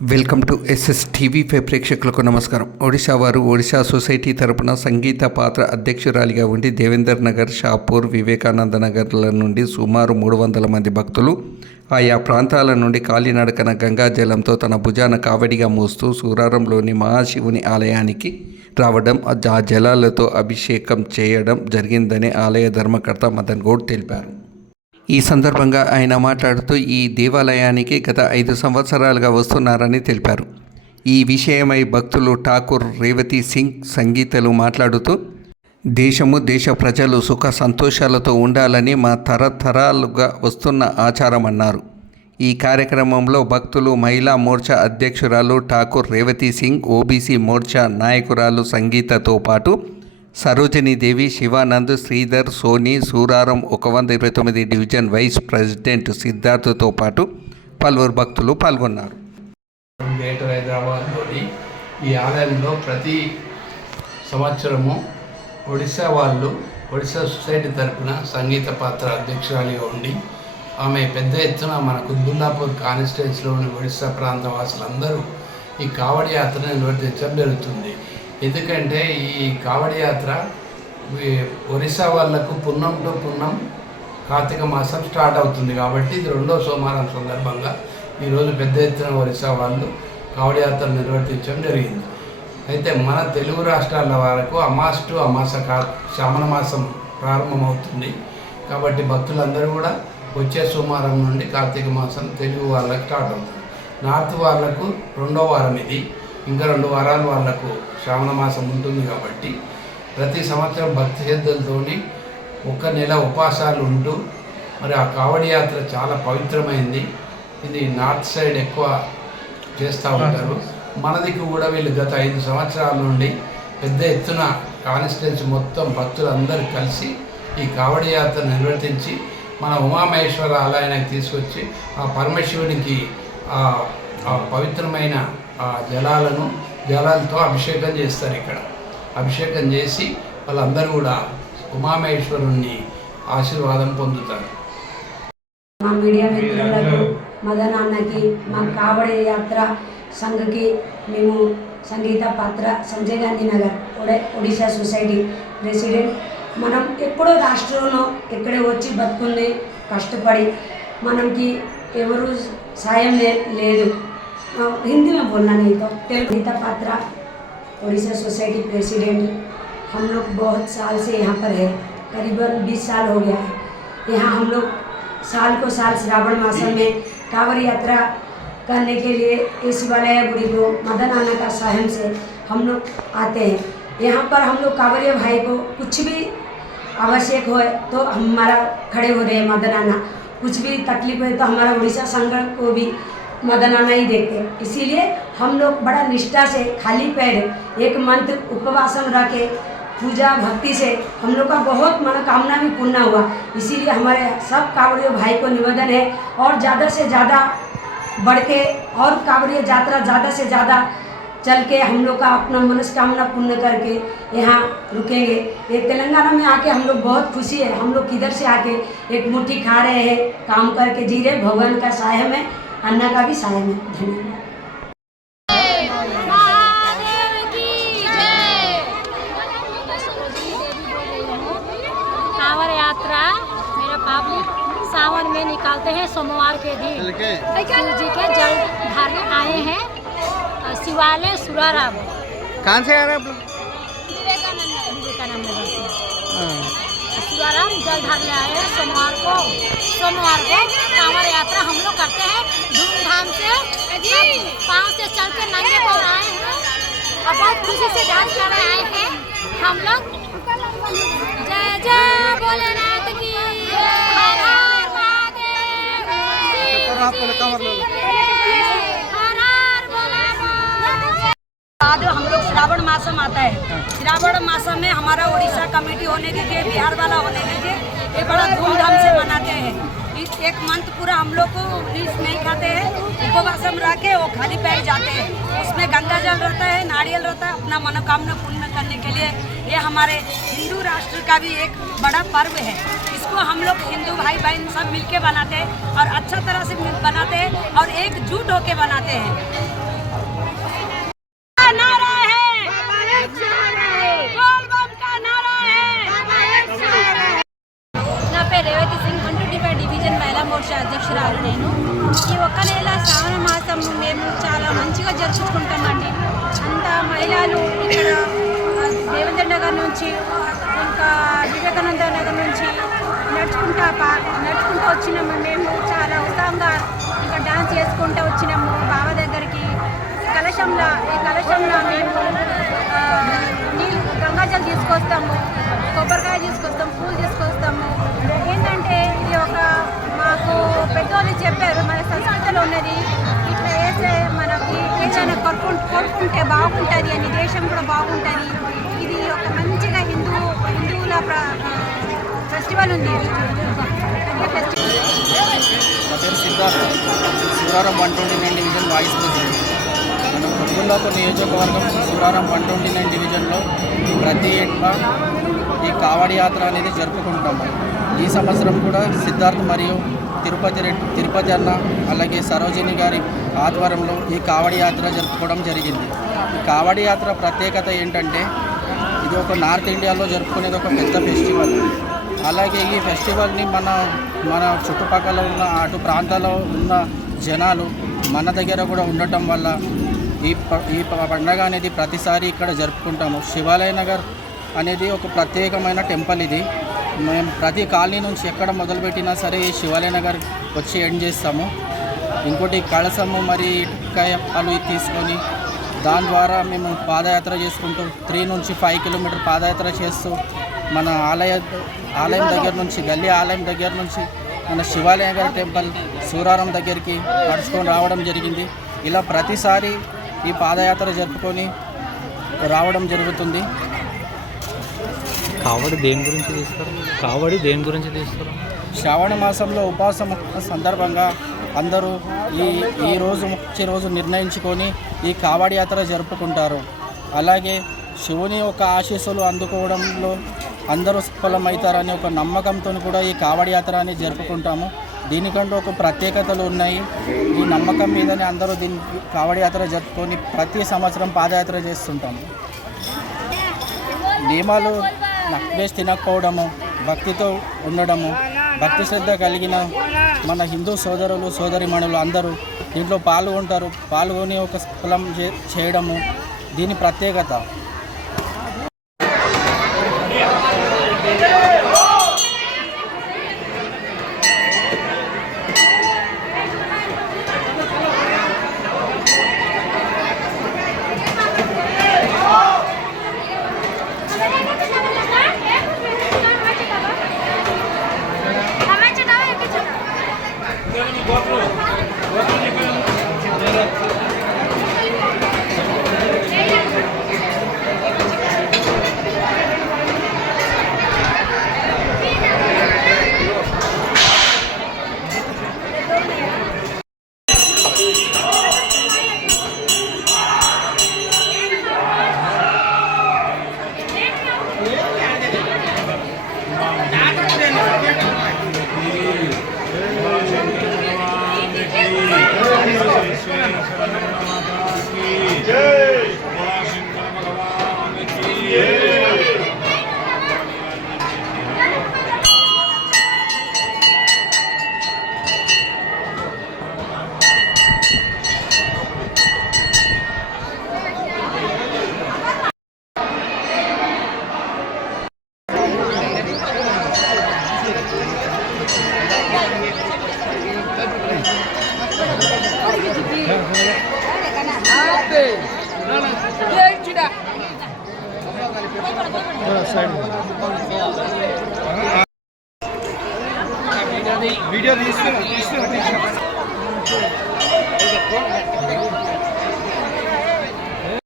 Welcome to SS TV ప్రేక్షకులకు నమస్కారం. ఒడిశా వారు ఒడిశా సొసైటీ తరపున సంగీత పాత్ర అధ్యక్షురాలిగా ఉండి దేవేందర్ నగర్, షాపూర్, వివేకానంద నగర్ల నుండి సుమారు 300 మంది భక్తులు ఆయా ప్రాంతాల నుండి కాలినడకన గంగాజలంతో తన భుజాన కావడిగా మోస్తూ సూరారంలోని మహాశివుని ఆలయానికి రావడం, ఆ జలాలతో అభిషేకం చేయడం జరిగిందని ఆలయ ధర్మకర్త మదన్ గౌడ్ తెలిపారు. ఈ సందర్భంగా ఆయన మాట్లాడుతూ ఈ దేవాలయానికి గత 5 సంవత్సరాలుగా వస్తున్నారని తెలిపారు. ఈ విషయమై భక్తులు ఠాకూర్ రేవతి సింగ్ సంగీతలు మాట్లాడుతూ దేశ ప్రజలు సుఖ సంతోషాలతో ఉండాలని మా తరతరాలుగా వస్తున్న ఆచారం అన్నారు. ఈ కార్యక్రమంలో భక్తులు మహిళా మోర్చా అధ్యక్షురాలు ఠాకూర్ రేవతి సింగ్, ఓబీసీ మోర్చా నాయకురాలు సంగీతతో పాటు Sarojinidevi, Shivanand, Sridhar, Soni, Suraram 129 division vice president సిద్ధార్థతో పాటు పలువురు భక్తులు పాల్గొన్నారు. గ్రేటర్ హైదరాబాద్లోని ఈ ఆలయంలో ప్రతి సంవత్సరము ఒడిశా సొసైటీ తరపున సంగీత పాత్ర అధ్యక్షురాలిగా ఉండి ఆమె పెద్ద ఎత్తున మన కుత్బుల్లాపూర్ కాన్స్టిట్యున్సీలోని ఒడిశా ప్రాంత వాసులందరూ ఈ కావడి యాత్రను నిర్వర్తించడం జరుగుతుంది. ఎందుకంటే ఈ కావడి యాత్ర ఒరిస్సా వాళ్ళకు పున్నం టు పున్నం కార్తీక మాసం స్టార్ట్ అవుతుంది కాబట్టి ఇది 2వ సోమవారం సందర్భంగా ఈరోజు పెద్ద ఎత్తున ఒరిస్సా వాళ్ళు కావడి యాత్ర నిర్వర్తించడం జరిగింది. అయితే మన తెలుగు రాష్ట్రాల వరకు అమాస్ టు అమాస శ్రావణ మాసం ప్రారంభమవుతుంది కాబట్టి భక్తులందరూ కూడా వచ్చే సోమవారం నుండి కార్తీక మాసం తెలుగు వాళ్ళకి స్టార్ట్ అవుతుంది. నార్త్ వాళ్ళకు 2వ వారం ఇది, ఇంకా 2 వారాలు వాళ్లకు శ్రావణ మాసం ఉంటుంది కాబట్టి ప్రతి సంవత్సరం భక్తి శ్రద్ధలతో 1 నెల ఉపవాసాలు ఉంటూ మరి ఆ కావడి యాత్ర చాలా పవిత్రమైంది. ఇది నార్త్ సైడ్ ఎక్కువ చేస్తూ ఉంటారు. మనదికి కూడా వీళ్ళు గత 5 సంవత్సరాల నుండి పెద్ద ఎత్తున కాన్స్టిట్యున్సీ మొత్తం భక్తులందరూ కలిసి ఈ కావడి యాత్ర నిర్వర్తించి మన ఉమామహేశ్వర ఆలయానికి తీసుకొచ్చి ఆ పరమశివునికి ఆ పవిత్రమైన ఆ జలాలతో అభిషేకం చేస్తారు. ఇక్కడ అభిషేకం చేసి వాళ్ళందరూ కూడా ఉమామహేశ్వరుని ఆశీర్వాదం పొందుతారు. మా మీడియా మిత్రులకు, మదన్ అన్నకి, మా కావడి యాత్ర సంఘకి, మేము సంగీత పాత్ర సంజయ్ గాంధీ నగర్ ఒడిశా సొసైటీ ప్రెసిడెంట్. మనం ఎప్పుడో రాష్ట్రంలో ఎక్కడే వచ్చి బతుకుని కష్టపడి మనకి ఎవరు సాయం లేదు. हिंदी में बोलना नहीं तो तेलुगु गीता पात्रा ओडिशा सोसाइटी प्रेसिडेंट। हम लोग बहुत साल से यहाँ पर है, करीबन 20 साल हो गया है। यहाँ हम लोग साल को साल श्रावण मास में कांवड़ यात्रा करने के लिए इस शिवालय गुड़ी को मदन आना का सहयोग से हम लोग आते हैं। यहाँ पर हम लोग कांवड़िया भाई को कुछ भी आवश्यक हो तो हमारा खड़े हो रहे हैं मदन आना। कुछ भी तकलीफ है तो हमारा उड़ीसा संघ को भी मदन आना ही देखते हैं। इसीलिए हम लोग बड़ा निष्ठा से खाली पैर 1 मंत्र उपवासम रह के पूजा भक्ति से हम लोग का बहुत मनोकामना भी पूर्ण हुआ। इसीलिए हमारे सब कांवड़ियों भाई को निवेदन है और ज़्यादा से ज़्यादा बढ़ के और कांवड़िया यात्रा ज़्यादा से ज़्यादा चल के हम लोग का अपना मनोकामना पूर्ण करके यहाँ रुकेंगे। ये तेलंगाना में आके हम लोग बहुत खुशी है। हम लोग किधर से आके एक मुट्ठी खा रहे हैं, काम करके जी रहे। भगवान का सहाय में, अन्ना का भी सहाय में। धन्यवाद। कांवड़ यात्रा मेरे बाबू सावन में निकालते हैं सोमवार के दिन। शिव जी के जल ढारने आए हैं शिवालय सुराराम। कहाँ से आ रहे हैं? विवेकानंद नगर से सुराराम जल ढारने आए हैं। सोमवार को कांवड़ यात्रा हम लोग करते हैं धूमधाम से। पाँव से चल के नंगे पाँव आए हैं और बहुत खुशी से डांस कर रहे आए हैं हम लोग। जय जय भोलेनाथ की, हर हर महादेव, हम लोग श्रावण मासम आता है। श्रावण मासम में हमारा उड़ीसा कमेटी होने दीजिए, बिहार वाला होने दीजिए, ये बड़ा धूमधाम से मनाते हैं। 1 मंथ पूरा हम लोग को नीच नहीं खाते हैं, उपवासम रह के वो खाली पैर जाते हैं। उसमें गंगा जल रहता है, नारियल रहता है, अपना मनोकामना पूर्ण करने के लिए। ये हमारे हिंदू राष्ट्र का भी एक बड़ा पर्व है। इस इसको हम लोग हिंदू भाई बहन सब मिलके बनाते हैं और अच्छा तरह से बनाते हैं और एकजुट होके बनाते हैं। नारा है बोल बम का नारा है। నా పేరు రేవతి సింగ్ 125 డివిజన్ మహిళా మోర్చా అధ్యక్షురాలు నేను. ఈ ఒక్క నెల శ్రావణ మాసం మేము చాలా మంచిగా జరుపుకుంటామండి. అంతా మహిళలు ఇక్కడ దేవేంద్ర నగర్ నుంచి ఇంకా వివేకానంద నగర్ నుంచి నడుచుకుంటూ వచ్చినాము. మేము చాలా ఉత్సాహంగా ఇంకా డాన్స్ చేసుకుంటూ వచ్చినాము బాబా దగ్గరికి. ఈ కలశంలో మేము గంగాజల్ తీసుకొస్తాము, కొబ్బరికాయ తీసుకొస్తాము, పూలు తీసుకొస్తాము. ఏంటంటే ఇది ఒక మాకు పెద్దవాళ్ళు చెప్పారు, మన సంస్కృతిలో ఉన్నది. ఇట్లా వేస్తే మనకి ఏదైనా కోరుకుంటే బాగుంటుంది అని, దేశం కూడా బాగుంటుంది. ఇది ఒక మంచిగా హిందువుల ఫెస్టివల్ ఉంది. నా పేరు సిద్ధార్థ్, శివరారం 129 డివిజన్ వైస్ ప్రెసిడెంట్. మనం కుటుంబాపూర్ నియోజకవర్గం శివరారం 129 డివిజన్లో ప్రతి ఏటా ఈ కావడి యాత్ర అనేది జరుపుకుంటాము. ఈ సంవత్సరం కూడా సిద్ధార్థ్ మరియు తిరుపతి అన్న అలాగే సరోజిని గారి ఆధ్వర్యంలో ఈ కావడి యాత్ర జరుపుకోవడం జరిగింది. ఈ కావడి యాత్ర ప్రత్యేకత ఏంటంటే ఇది ఒక నార్త్ ఇండియాలో జరుపుకునేది ఒక పెద్ద ఫెస్టివల్. అలాగే ఈ ఫెస్టివల్ని మన చుట్టుపక్కల ఉన్న అటు ప్రాంతాల్లో ఉన్న జనాలు మన దగ్గర కూడా ఉండటం వల్ల ఈ పండుగ అనేది ప్రతిసారి ఇక్కడ జరుపుకుంటాము. శివాలయ నగర్ అనేది ఒక ప్రత్యేకమైన టెంపుల్. ఇది మేము ప్రతి కాలనీ నుంచి ఎక్కడ మొదలుపెట్టినా సరే ఈ శివాలయ నగర్ వచ్చి ఎండ్ చేస్తాము. ఇంకోటి కలసము మరి కాయలు తీసుకొని దాని ద్వారా మేము పాదయాత్ర చేసుకుంటూ 3 నుంచి 5 కిలోమీటర్ పాదయాత్ర చేస్తూ మన ఆలయం దగ్గర నుంచి గల్లీ ఆలయం దగ్గర నుంచి మన శివాలయ నగర్ టెంపుల్ సూరారం దగ్గరికి నడుచుకొని రావడం జరిగింది. ఇలా ప్రతిసారి ఈ పాదయాత్ర జరుపుకొని రావడం జరుగుతుంది. కావడి దేని గురించి తీస్తారు? శ్రావణ మాసంలో ఉపవాసం సందర్భంగా అందరూ ఈ రోజు మంచి రోజు నిర్ణయించుకొని ఈ కావడి యాత్ర జరుపుకుంటారు. అలాగే శివుని యొక్క ఆశీస్సులు అందుకోవడంలో అందరూ సఫలమవుతారని ఒక నమ్మకంతో కూడా ఈ కావడి యాత్ర అని జరుపుకుంటాము. దీనికంటూ ఒక ప్రత్యేకతలు ఉన్నాయి. ఈ నమ్మకం మీదనే అందరూ దీన్ని కావడి యాత్ర జరుపుకొని ప్రతి సంవత్సరం పాదయాత్ర చేస్తుంటాము. నియమాలు నక్వేసి తినకపోవడము, భక్తితో ఉండడము, భక్తి శ్రద్ధ కలిగిన మన హిందూ సోదరులు సోదరిమణులు అందరూ దీంట్లో పాల్గొని ఒక సఫలం చేయడము దీని ప్రత్యేకత. వీడియో తీసుకుని